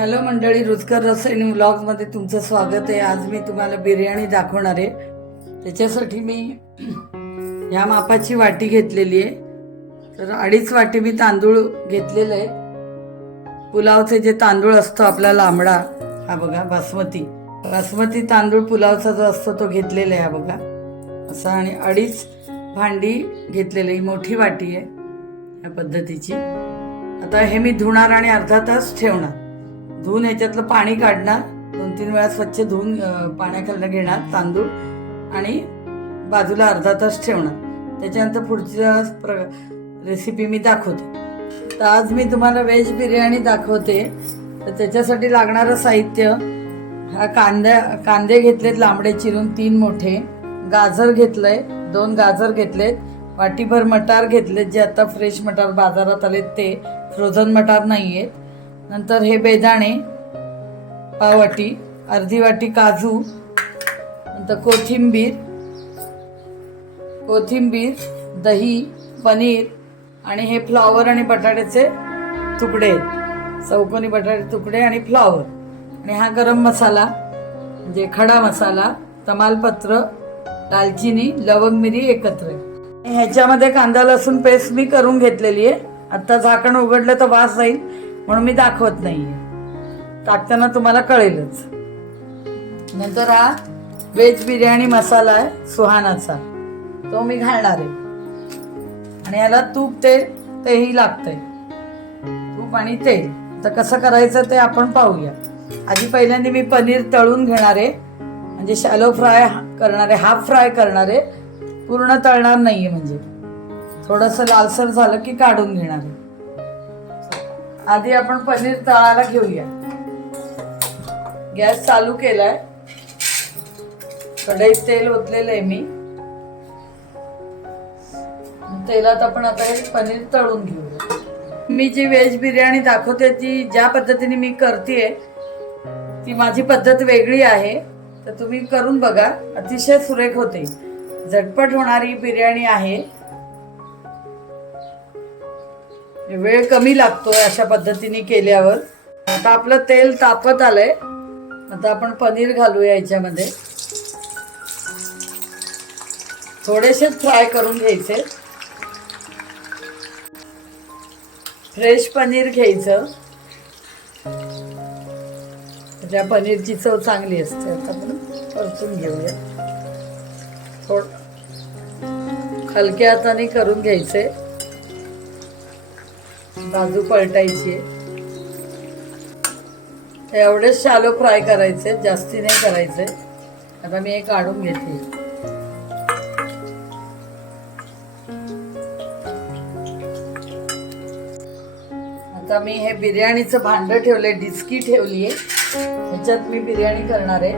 Hello मंडळी रुचकर रसायनी व्लॉग्समध्ये तुमचं स्वागत आहे. आज मी तुम्हाला बिर्याणी दाखवणार आहे. त्याच्यासाठी मी ह्या मापाची वाटी घेतलेली आहे. तर अडीच वाटी मी तांदूळ घेतलेलं आहे. पुलावचे जे तांदूळ असतो आपला लांबडा हा बघा बासमती. बासमती तांदूळ पुलावचा जो असतो तो घेतलेला आहे हा बघा. असा आणि अडीच भांडी घेतलेली ही मोठी वाटी आहे या पद्धतीची. आता हे मी धुणार आणि अर्धा तास ठेवणार. धुवून ह्याच्यातलं पाणी काढणार. दोन तीन वेळा स्वच्छ धुवून पाण्याखालनं घेणार तांदूळ आणि बाजूला अर्धा तास ठेवणार. त्याच्यानंतर पुढच्या प्र रेसिपी मी दाखवते. तर आज मी तुम्हाला व्हेज बिर्याणी दाखवते. तर त्याच्यासाठी लागणारं साहित्य हा कांद्या कांदे घेतलेत लांबडे चिरून तीन मोठे. गाजर घेतलंय दोन गाजर घेतलेत. वाटीभर मटार घेतलेत जे आता फ्रेश मटार बाजारात आलेत ते. फ्रोझन मटार नाही आहेत नंतर हे बेदाणे पाववाटी अर्धी वाटी काजू नंतर कोथिंबीर कोथिंबीर दही पनीर आणि हे फ्लॉवर आणि बटाट्याचे तुकडे. चौकोनी बटाटे तुकडे आणि फ्लॉवर. आणि हा गरम मसाला म्हणजे खडा मसाला तमालपत्र दालचिनी लवंग मिरी एकत्र. आणि ह्याच्यामध्ये कांदा लसूण पेस्ट मी करून घेतलेली आहे. आता झाकण उघडलं तर वास जाईल. म्हणून मी दाखवत नाहीये. टाकताना तुम्हाला कळेलच. नंतर हा व्हेज बिर्याणी मसाला आहे सुहानाचा. तो मी घालणार आहे. आणि याला तूप तेल तेही लागतंय. तूप आणि तेल. तर कसं करायचं ते आपण पाहूया. आधी पहिल्यांदा मी पनीर तळून घेणार आहे. म्हणजे शॅलो फ्राय करणार आहे हाफ फ्राय करणार आहे. पूर्ण तळणार नाहीये म्हणजे. थोडंसं लालसर झालं की काढून घेणार आहे. आधी आपण पनीर तळायला घेऊया. गॅस चालू केलाय. कढईत तेल ओतलेलं आहे मी. तेलात आपण आता हे पनीर तळून घेऊया. मी जी व्हेज बिर्याणी दाखवते ती ज्या पद्धतीने मी करते ती माझी पद्धत वेगळी आहे. तर तुम्ही करून बघा. अतिशय सुरेख होते. झटपट होणारी बिर्याणी आहे. वेळ कमी लागतो अशा पद्धतीने केल्यावर. आता आपलं तेल तापत आलंय. आता आपण पनीर घालूया याच्यामध्ये. थोडेसे फ्राय करून घ्यायचे. फ्रेश पनीर घ्यायचं. त्या पनीरची चव चांगली असते. आता आपण परतून घेऊया. थोड हलक्या हाताने करून घ्यायचे. बाजू पलटायची एवढेच शालो फ्राय करायचे जास्ती नाही करायचे. आता मी हे काढून घेते. आता मी हे बिर्याणीचं भांड ठेवलंय डिस्की ठेवली आहे ह्याच्यात मी बिर्याणी करणार आहे.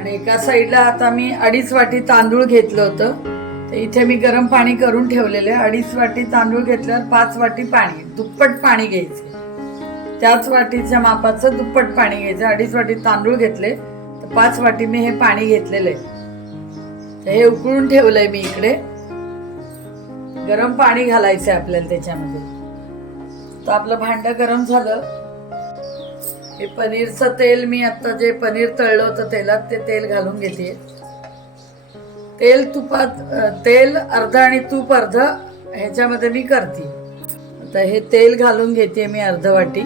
आणि एका साईडला आता मी अडीच वाटी तांदूळ घेतलं होतं. तर इथे मी गरम पाणी करून ठेवलेले अडीच वाटी तांदूळ घेतल्यावर पाच वाटी पाणी दुप्पट पाणी घ्यायचे. त्याच वाटीच्या मापाचं दुप्पट पाणी घ्यायचं. अडीच वाटी तांदूळ घेतले तर पाच वाटी मी हे पाणी घेतलेलं आहे. हे उकळून ठेवलंय मी इकडे. गरम पाणी घालायचंय आपल्याला त्याच्यामध्ये. तर आपलं भांड गरम झालं. हे पनीरचं तेल मी आता जे पनीर तळलं होतं तेलात ते तेल घालून घेते. तेल तुपात तेल अर्ध आणि तूप अर्ध ह्याच्यामध्ये मी करते. आता हे तेल घालून घेते मी अर्ध वाटी.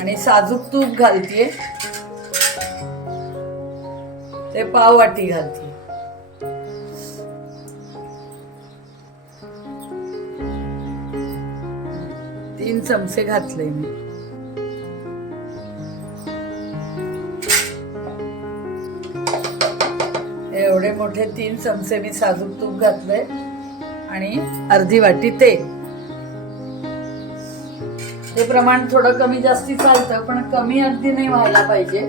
आणि साजूक तूप घालतीये. ते पाव वाटी घालते. तीन चमचे घातले मी. एवढे मोठे तीन चमचे मी साजूक तूप घातले आणि अर्धी वाटी तेल. हे प्रमाण थोडं कमी जास्ती चालतं पण कमी अगदी नाही व्हायला पाहिजे.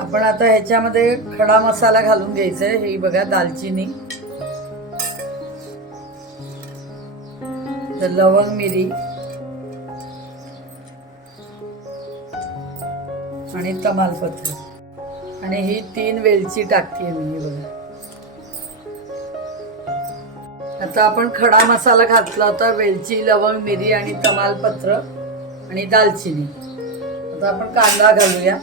आपण आता ह्याच्यामध्ये खडा मसाला घालून घ्यायचा आहे हे बघा दालचिनी. तर लवंग मिरी. आणि तमालपत्र. आणि ही तीन वेलची टाकते मी बघा. आता आपण खडा मसाला घातला होता वेलची लवंग मिरी आणि तमालपत्र आणि दालचिनी. आता आपण कांदा घालूया.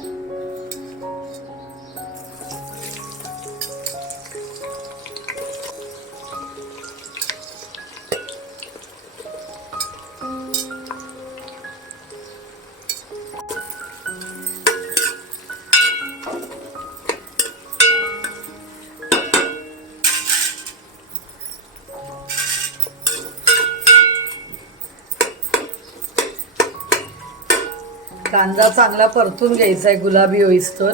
कांदा चांगला परतून घ्यायचा आहे गुलाबी होईस्तर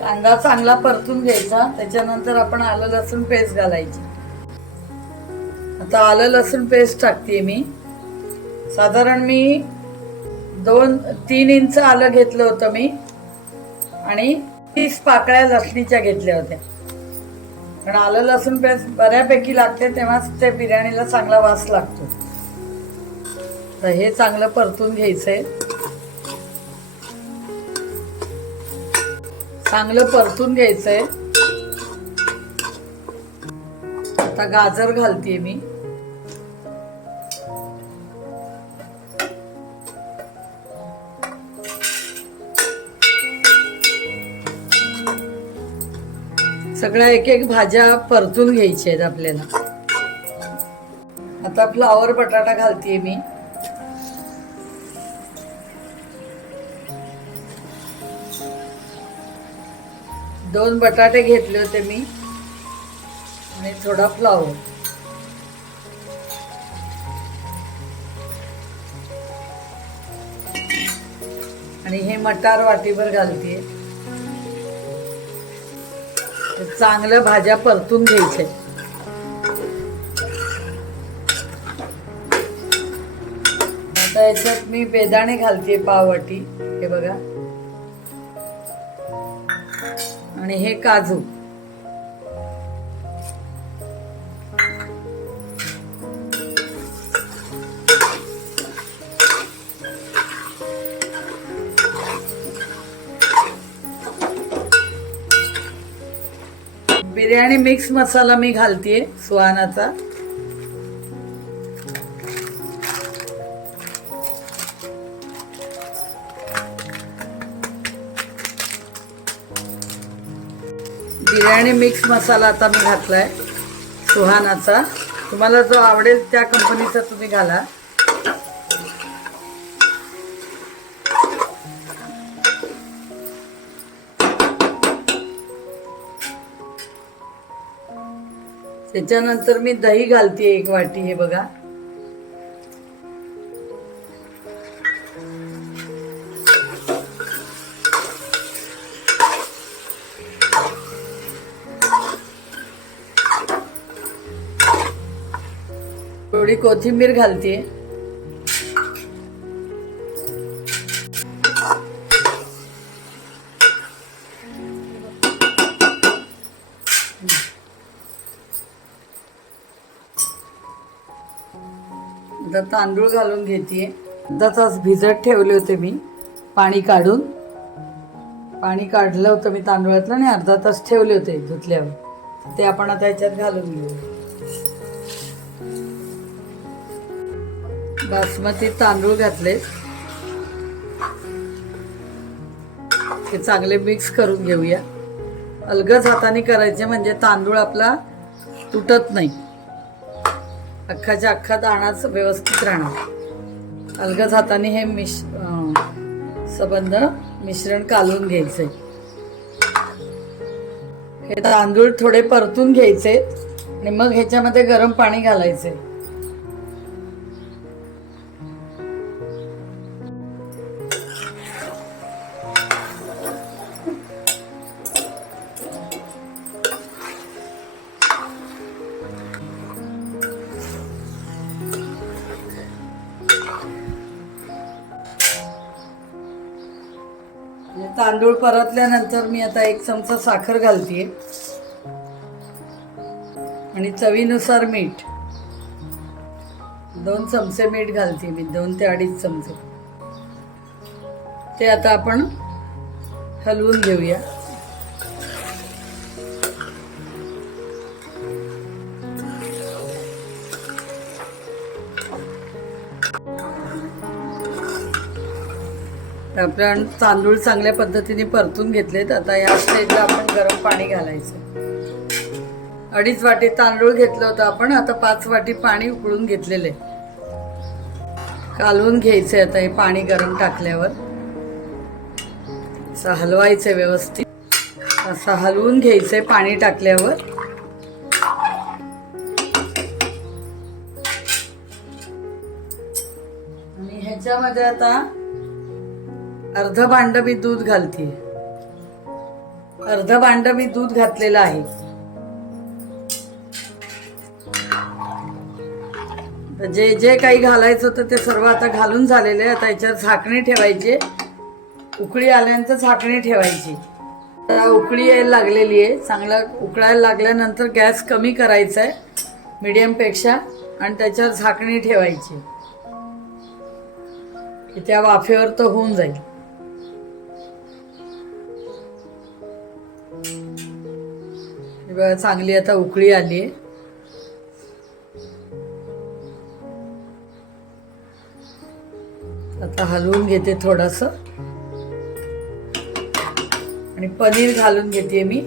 कांदा चांगला परतून घ्यायचा त्याच्यानंतर आपण आलं लसूण पेस्ट घालायची. आता आलं लसूण पेस्ट टाकते मी. साधारण मी दोन तीन इंच आलं घेतलं होतं मी. आणि तीस पाकळ्या लसणीच्या घेतल्या होत्या. पण आलं लसूण पेस्ट बऱ्यापैकी लागते तेव्हाच ते बिर्याणीला चांगला वास लागतो. तर हे चांगलं परतून घ्यायचंय. चांगलं परतून घ्यायचंय. आता गाजर घालते मी. सगळ्या एक एक भाज्या परतून घ्यायच्या आहेत आपल्याला. आता फ्लावर बटाटा घालतीये मी. दोन बटाटे घेतले होते मी. आणि थोडा फ्लावर. आणि हे मटार वाटीभर घालतीये. चांगलं भाज्या परतून घ्यायचे आता याच्यात मी बेदाणे घालते पाववाटी हे बघा. आणि हे काजू. आणि मिक्स मसाला मी घालतीये सुहानाचा. बिर्याणी मिक्स मसाला आता मी घातलाय सुहानाचा. तुम्हाला जो आवडेल त्या कंपनीचा तुम्ही घाला. त्याच्यानंतर मी दही घालते एक वाटी हे बघा. थोडी कोथिंबीर घालते. तांदूळ घालून घेते अर्धा तास भिजत ठेवले होते मी. पाणी काढून. पाणी काढलं होतं मी तांदूळातलं आणि अर्धा तास ठेवले होते धुतल्यावर. ते आपण आता याच्यात घालून घेऊ. बासमती तांदूळ घातले. ते चांगले मिक्स करून घेऊया. अलगद हाताने करायचे म्हणजे तांदूळ आपला तुटत नाही. अख्खाच्या अख्खा दाणाच व्यवस्थित राहणार. अलगद हाताने हे मिश सबंध मिश्रण कालून घ्यायचे हे तांदूळ थोडे परतून घ्यायचे आणि मग ह्याच्यामध्ये गरम पाणी घालायचे तांदूळ परतल्यानंतर मी आता एक चमचा साखर घालते आणि चवीनुसार मीठ. दोन चमचे मीठ घालते मी दोन ते अडीच चमचे. ते आता आपण हलवून घेऊया. आपण तांदूळ चांगल्या पद्धतीने परतून घेतलेत. आता या स्टेजला आपण गरम पाणी घालायचं. अडीच वाटी तांदूळ घेतलं होतं आपण आता पाच वाटी पाणी उकळून घेतलेले कालवून घ्यायचे आता हे पाणी गरम टाकल्यावर. असं हलवायचं व्यवस्थित. असं हलवून घ्यायचंय पाणी टाकल्यावर. आणि ह्याच्यामध्ये आता अर्ध भांड मी दूध घालते. अर्ध भांड मी दूध घातलेलं आहे. जे जे काही घालायचं होतं ते सर्व आता घालून झालेलं आहे. आता याच्यावर झाकणी ठेवायची. उकळी आल्यानंतर झाकणी ठेवायची. उकळी यायला लागलेली आहे. चांगलं उकळायला लागल्यानंतर गॅस कमी करायचा आहे. मीडियमपेक्षा आणि त्याच्यावर झाकणी ठेवायची. की त्या वाफेवर तर होऊन जाईल. चांगली आता उकळी आली. आहे आता हलवून घेते थोडस. आणि पनीर घालून घेते मी.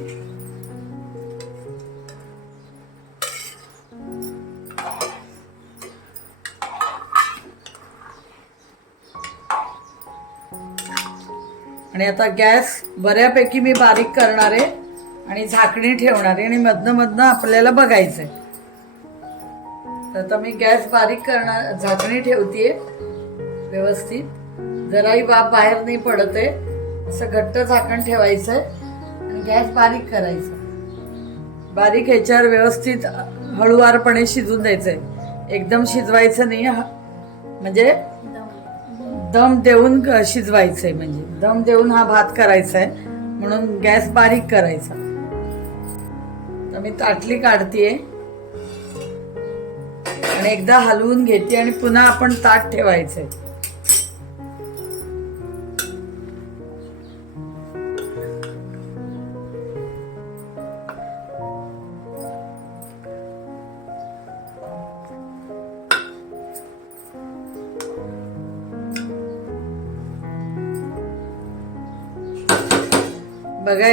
आणि आता गॅस बऱ्यापैकी मी बारीक करणार आहे. आणि झाकणी ठेवणारी आणि मधनं मधनं आपल्याला बघायचंय. तर आता मी गॅस बारीक करणार झाकणी ठेवतीये व्यवस्थित. जराही बाप बाहेर नाही पडत आहे असं घट्ट झाकण ठेवायचं आणि गॅस बारीक करायचा. बारीक ह्याच्यावर व्यवस्थित हळूवारपणे शिजून द्यायचंय. एकदम शिजवायचं नाही म्हणजे दम देऊन शिजवायचंय म्हणजे दम देऊन हा भात करायचा आहे म्हणून गॅस बारीक करायचा. मी ताटली काढतीये. आणि एकदा हलवून घेते आणि पुन्हा आपण ताट ठेवायचंय.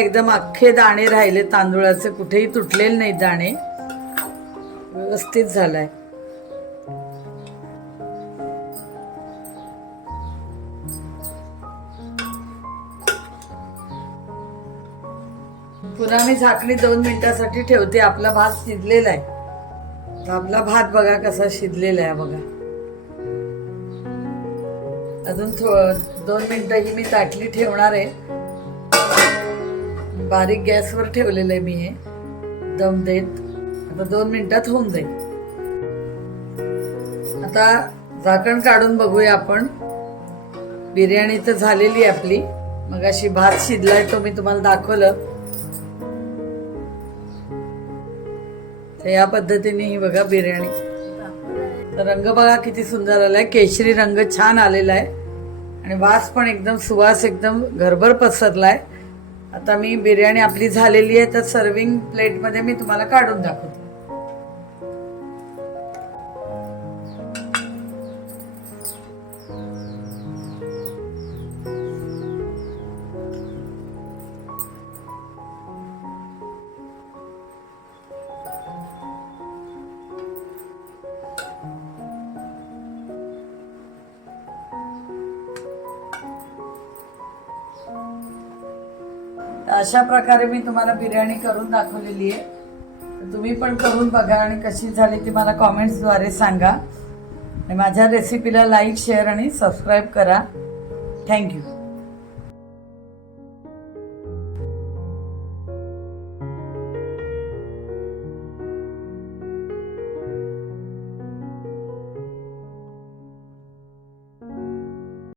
एकदम अख्खे दाणे राहिले तांदूळाचे कुठेही तुटलेले नाही दाणे. व्यवस्थित झालाय. पुन्हा मी झाकणी दोन मिनिटासाठी ठेवते आपला भात शिजलेला आहे. तर आपला भात बघा कसा शिजलेला आहे बघा. अजून थो दोन मिनिटं ही मी ताटली ठेवणार आहे. बारीक गॅसवर ठेवलेलं आहे मी हे. दम देत. आता दोन मिनिटात होऊन जाईल. आता झाकण काढून बघूया आपण. बिर्याणी तर झालेली आहे आपली. मग अशी भात शिजलाय तो मी तुम्हाला दाखवलं. तर या पद्धतीने ही बघा बिर्याणी. तर रंग बघा किती सुंदर आलाय. केशरी रंग छान आलेला आहे. आणि वास पण एकदम सुवास एकदम घरभर पसरलाय. आता मी बिर्याणी आपली झालेली आहे तर सर्विंग प्लेटमध्ये मी तुम्हाला काढून दाखवते. अशा प्रकारे मी तुम्हाला बिर्याणी करून दाखवलेली आहे. तुम्ही पण करून बघा आणि कशी झाली ती मला कॉमेंट्सद्वारे सांगा. आणि माझ्या रेसिपीला लाईक शेअर आणि सबस्क्राईब करा. Thank you.